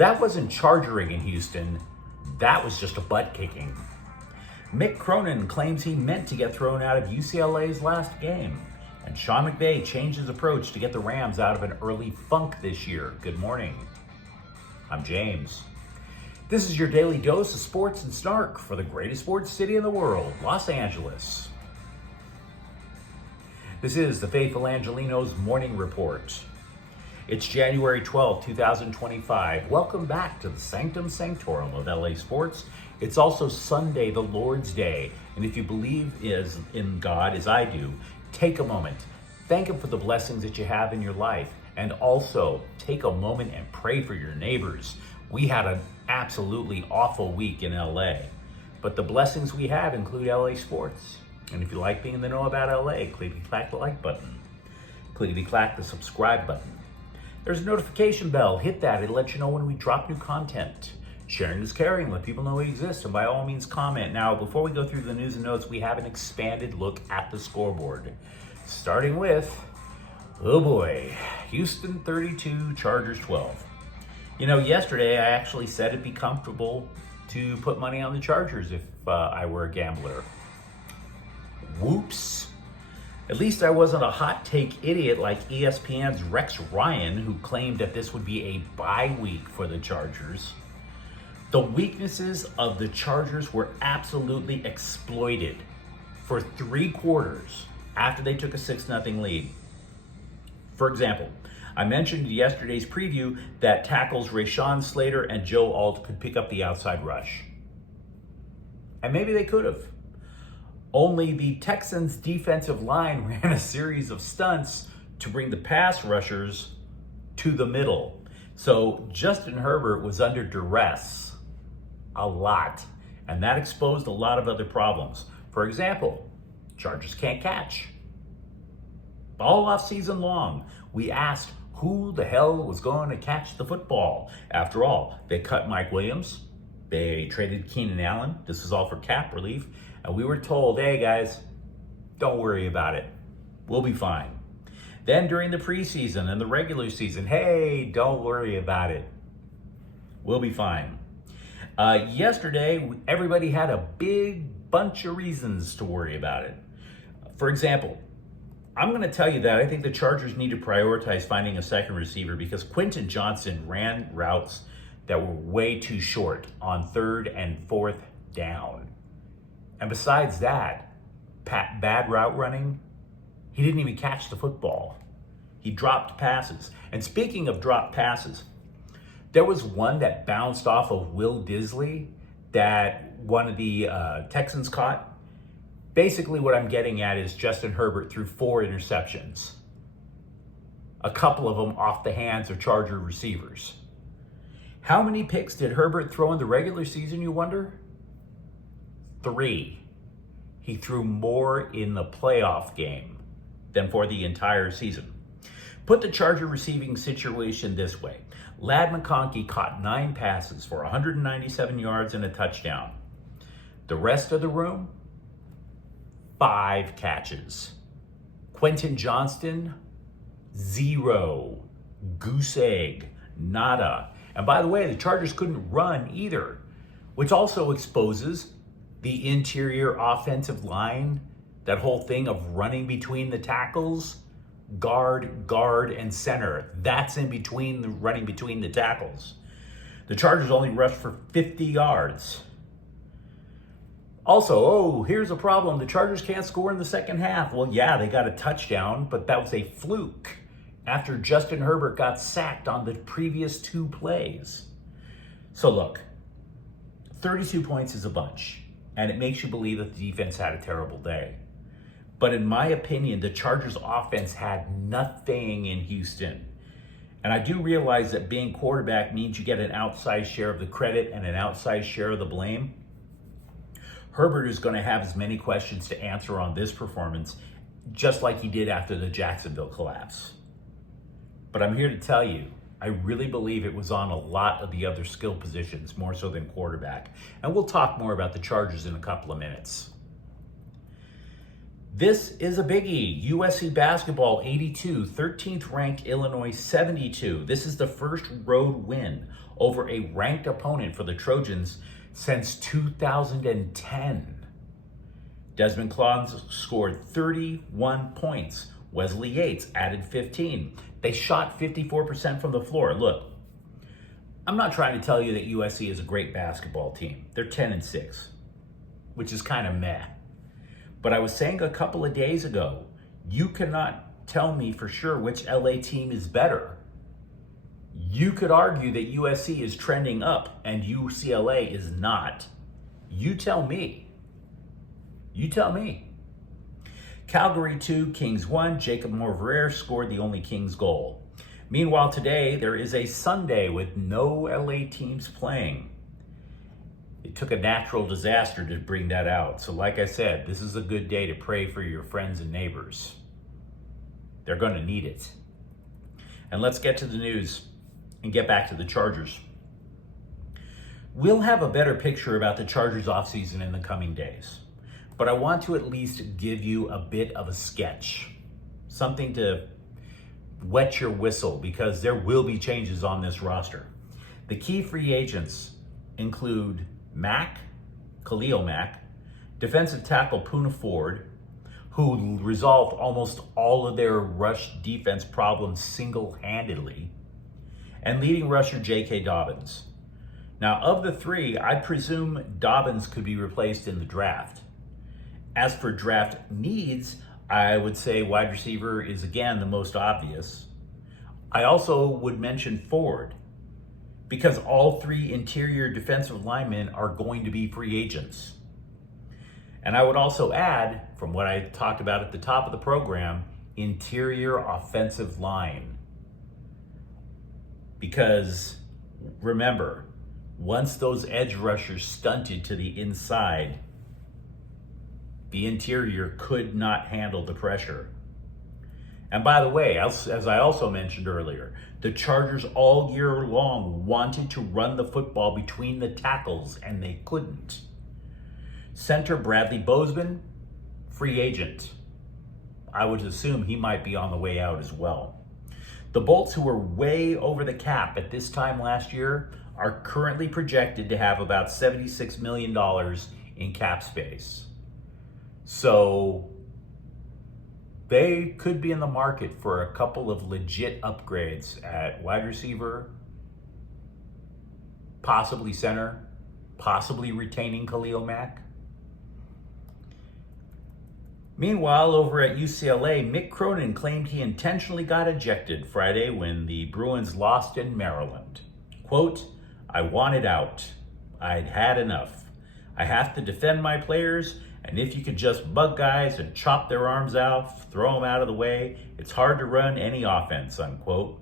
That wasn't chargering in Houston. That was just a butt kicking. Mick Cronin claims he meant to get thrown out of UCLA's last game. And Sean McVay changed his approach to get the Rams out of an early funk this year. Good morning. I'm James. This is your daily dose of sports and snark for the greatest sports city in the world, Los Angeles. This is the Faithful Angelenos Morning Report. It's January 12, 2025. Welcome back to the Sanctum Sanctorum of LA Sports. It's also Sunday, the Lord's Day. And if you believe in God, as I do, take a moment. Thank Him for the blessings that you have in your life. And also take a moment and pray for your neighbors. We had an absolutely awful week in LA. But the blessings we have include LA Sports. And if you like being in the know about LA, clickety-clack the like button. Clickety-clack the subscribe button. There's a notification bell. Hit that. It'll let you know when we drop new content. Sharing is caring. Let people know we exist. And by all means, comment. Now, before we go through the news and notes, we have an expanded look at the scoreboard. Starting with, oh boy, Houston 32, Chargers 12. You know, yesterday I actually said it'd be comfortable to put money on the Chargers if I were a gambler. Whoops. At least I wasn't a hot take idiot like ESPN's Rex Ryan, who claimed that this would be a bye week for the Chargers. The weaknesses of the Chargers were absolutely exploited for 3 quarters after they took a 6-0 lead. For example, I mentioned in yesterday's preview that tackles Rashawn Slater and Joe Alt could pick up the outside rush. And maybe they could have. Only the Texans' defensive line ran a series of stunts to bring the pass rushers to the middle. So Justin Herbert was under duress a lot, and that exposed a lot of other problems. For example, Chargers can't catch. All off season long, we asked who the hell was going to catch the football. After all, they cut Mike Williams. They traded Keenan Allen. This is all for cap relief. And we were told, hey guys, don't worry about it. We'll be fine. Then during the preseason and the regular season, hey, don't worry about it. We'll be fine. Yesterday, everybody had a big bunch of reasons to worry about it. For example, I'm going to tell you that I think the Chargers need to prioritize finding a second receiver because Quentin Johnson ran routes that were way too short on 3rd and 4th down. And besides that, bad route running, he didn't even catch the football. He dropped passes. And speaking of dropped passes, there was one that bounced off of Will Disley that one of the Texans caught. Basically what I'm getting at is Justin Herbert threw 4 interceptions. A couple of them off the hands of Charger receivers. How many picks did Herbert throw in the regular season, you wonder? 3. He threw more in the playoff game than for the entire season. Put the Charger receiving situation this way. Ladd McConkey caught 9 passes for 197 yards and a touchdown. The rest of the room, 5 catches. Quentin Johnston, 0. Goose egg, nada. And by the way, the Chargers couldn't run either, which also exposes the interior offensive line, that whole thing of running between the tackles, guard, and center. That's in between, the running between the tackles. The Chargers only rushed for 50 yards. Also, here's a problem. The Chargers can't score in the second half. Well, yeah, they got a touchdown, but that was a fluke after Justin Herbert got sacked on the previous 2 plays. So look, 32 points is a bunch. And it makes you believe that the defense had a terrible day. But in my opinion, the Chargers offense had nothing in Houston. And I do realize that being quarterback means you get an outsized share of the credit and an outsized share of the blame. Herbert is going to have as many questions to answer on this performance, just like he did after the Jacksonville collapse. But I'm here to tell you, I really believe it was on a lot of the other skill positions, more so than quarterback. And we'll talk more about the Chargers in a couple of minutes. This is a biggie. USC basketball 82, 13th ranked Illinois 72. This is the first road win over a ranked opponent for the Trojans since 2010. Desmond Klons scored 31 points. Wesley Yates added 15. They shot 54% from the floor. Look, I'm not trying to tell you that USC is a great basketball team. They're 10-6, which is kind of meh. But I was saying a couple of days ago, you cannot tell me for sure which LA team is better. You could argue that USC is trending up and UCLA is not. You tell me. You tell me. Calgary 2, Kings 1. Jacob Morverer scored the only Kings goal. Meanwhile, today there is a Sunday with no LA teams playing. It took a natural disaster to bring that out. So like I said, this is a good day to pray for your friends and neighbors. They're going to need it. And let's get to the news and get back to the Chargers. We'll have a better picture about the Chargers offseason in the coming days. But I want to at least give you a bit of a sketch. Something to wet your whistle, because there will be changes on this roster. The key free agents include Khalil Mack, defensive tackle Poona Ford, who resolved almost all of their rush defense problems single-handedly, and leading rusher J.K. Dobbins. Now, of the three, I presume Dobbins could be replaced in the draft. As for draft needs, I would say wide receiver is again the most obvious. I also would mention Ford, because all three interior defensive linemen are going to be free agents. And I would also add, from what I talked about at the top of the program, interior offensive line. Because remember, once those edge rushers stunted to the inside, the interior could not handle the pressure. And by the way, as I also mentioned earlier, the Chargers all year long wanted to run the football between the tackles, and they couldn't. Center Bradley Bozeman, free agent. I would assume he might be on the way out as well. The Bolts, who were way over the cap at this time last year, are currently projected to have about $76 million in cap space. So they could be in the market for a couple of legit upgrades at wide receiver, possibly center, possibly retaining Khalil Mack. Meanwhile, over at UCLA, Mick Cronin claimed he intentionally got ejected Friday when the Bruins lost in Maryland. Quote, "I wanted out. I'd had enough. I have to defend my players, and if you could just bug guys and chop their arms out, throw them out of the way, it's hard to run any offense," unquote.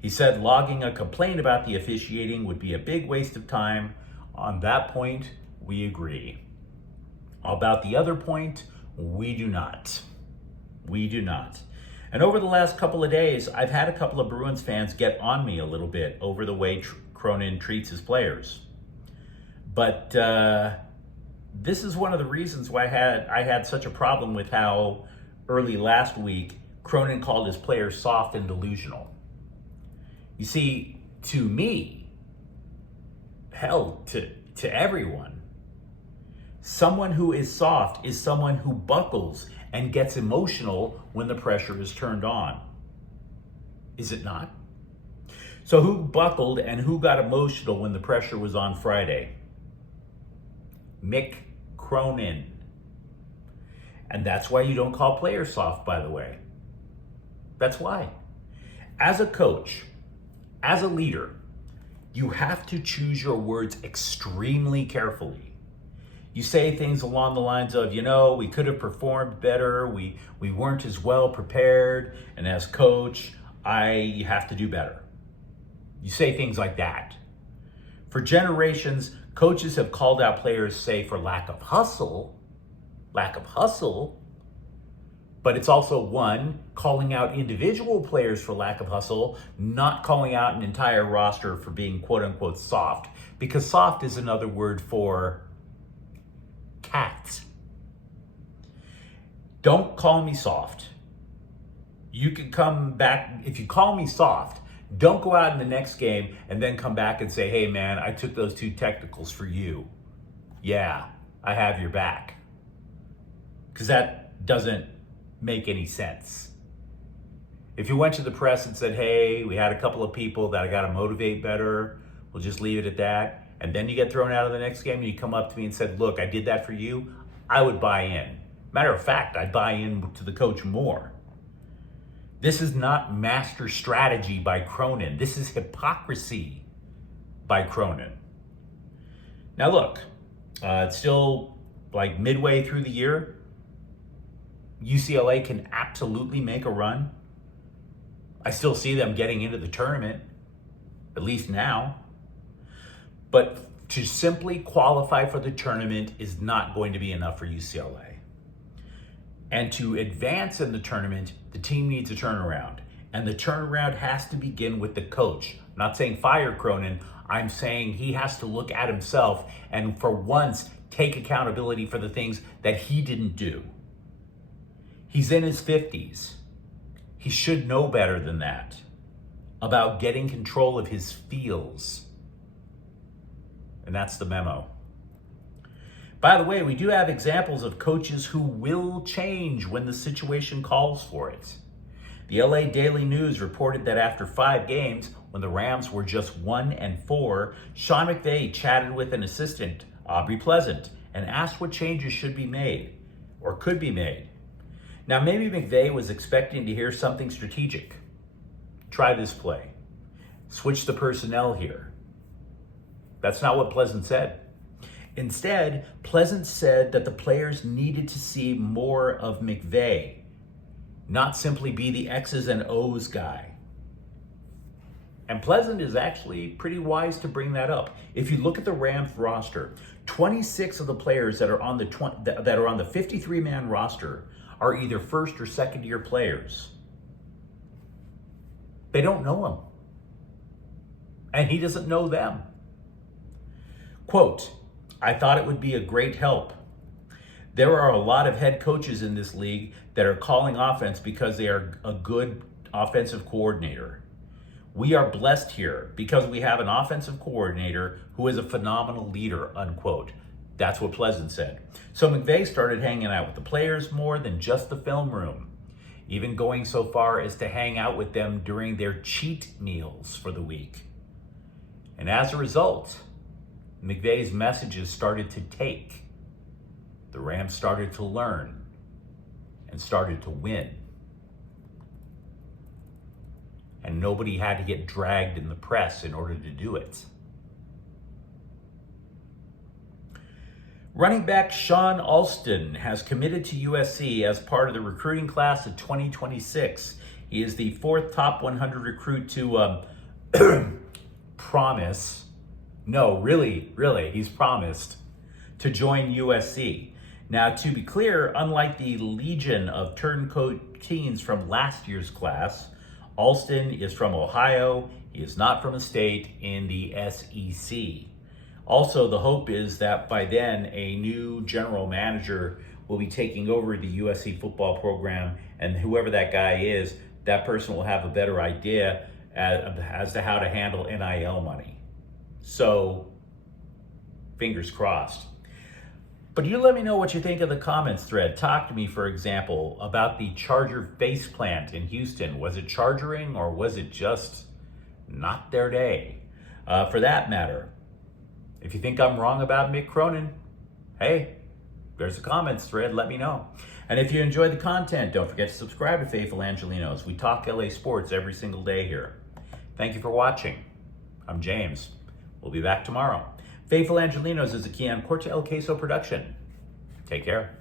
He said logging a complaint about the officiating would be a big waste of time. On that point, we agree. About the other point, we do not. We do not. And over the last couple of days, I've had a couple of Bruins fans get on me a little bit over the way Cronin treats his players. But this is one of the reasons why I had such a problem with how early last week Cronin called his players soft and delusional. You see, to me, hell, to everyone, someone who is soft is someone who buckles and gets emotional when the pressure is turned on. Is it not? So who buckled and who got emotional when the pressure was on Friday? Mick Cronin. And that's why you don't call players soft, by the way. That's why. As a coach, as a leader, you have to choose your words extremely carefully. You say things along the lines of, we could have performed better, we weren't as well prepared, and as coach, I have to do better. You say things like that. For generations, coaches have called out players, say, for lack of hustle, but it's also one, calling out individual players for lack of hustle, not calling out an entire roster for being quote unquote soft, because soft is another word for cats. Don't call me soft. You can come back, if you call me soft, don't go out in the next game and then come back and say, hey man, I took those 2 technicals for you. Yeah, I have your back. Because that doesn't make any sense. If you went to the press and said, hey, we had a couple of people that I got to motivate better, we'll just leave it at that, and then you get thrown out of the next game and you come up to me and said, look, I did that for you, I would buy in. Matter of fact, I'd buy in to the coach more. This is not master strategy by Cronin. This is hypocrisy by Cronin. Now look, it's still like midway through the year. UCLA can absolutely make a run. I still see them getting into the tournament, at least now. But to simply qualify for the tournament is not going to be enough for UCLA. And to advance in the tournament, the team needs a turnaround. And the turnaround has to begin with the coach. I'm not saying fire Cronin. I'm saying he has to look at himself and for once take accountability for the things that he didn't do. He's in his 50s. He should know better than that about getting control of his feels. And that's the memo. By the way, we do have examples of coaches who will change when the situation calls for it. The LA Daily News reported that after 5 games, when the Rams were just 1-4, Sean McVay chatted with an assistant, Aubrey Pleasant, and asked what changes should be made or could be made. Now, maybe McVay was expecting to hear something strategic. Try this play. Switch the personnel here. That's not what Pleasant said. Instead, Pleasant said that the players needed to see more of McVay, not simply be the X's and O's guy. And Pleasant is actually pretty wise to bring that up. If you look at the Rams roster, 26 of the players that are on the 53-man roster are either first or second year players. They don't know him. And he doesn't know them. Quote, I thought it would be a great help. There are a lot of head coaches in this league that are calling offense because they are a good offensive coordinator. We are blessed here because we have an offensive coordinator who is a phenomenal leader, unquote. That's what Pleasant said. So McVay started hanging out with the players more than just the film room, even going so far as to hang out with them during their cheat meals for the week. And as a result, McVay's messages started to take. The Rams started to learn and started to win. And nobody had to get dragged in the press in order to do it. Running back Sean Alston has committed to USC as part of the recruiting class of 2026. He is the 4th top 100 recruit to he's promised to join USC. Now, to be clear, unlike the legion of turncoat teens from last year's class, Alston is from Ohio. He is not from a state in the SEC. Also, the hope is that by then, a new general manager will be taking over the USC football program, and whoever that guy is, that person will have a better idea as to how to handle NIL money. So, fingers crossed. But you let me know what you think of the comments thread. Talk to me, for example, about the Charger faceplant in Houston. Was it chargering or was it just not their day? For that matter, if you think I'm wrong about Mick Cronin, hey, there's a comments thread, let me know. And if you enjoy the content, don't forget to subscribe to Faithful Angelenos. We talk LA sports every single day here. Thank you for watching. I'm James. We'll be back tomorrow. Faithful Angelenos is a Kian Corte El Queso production. Take care.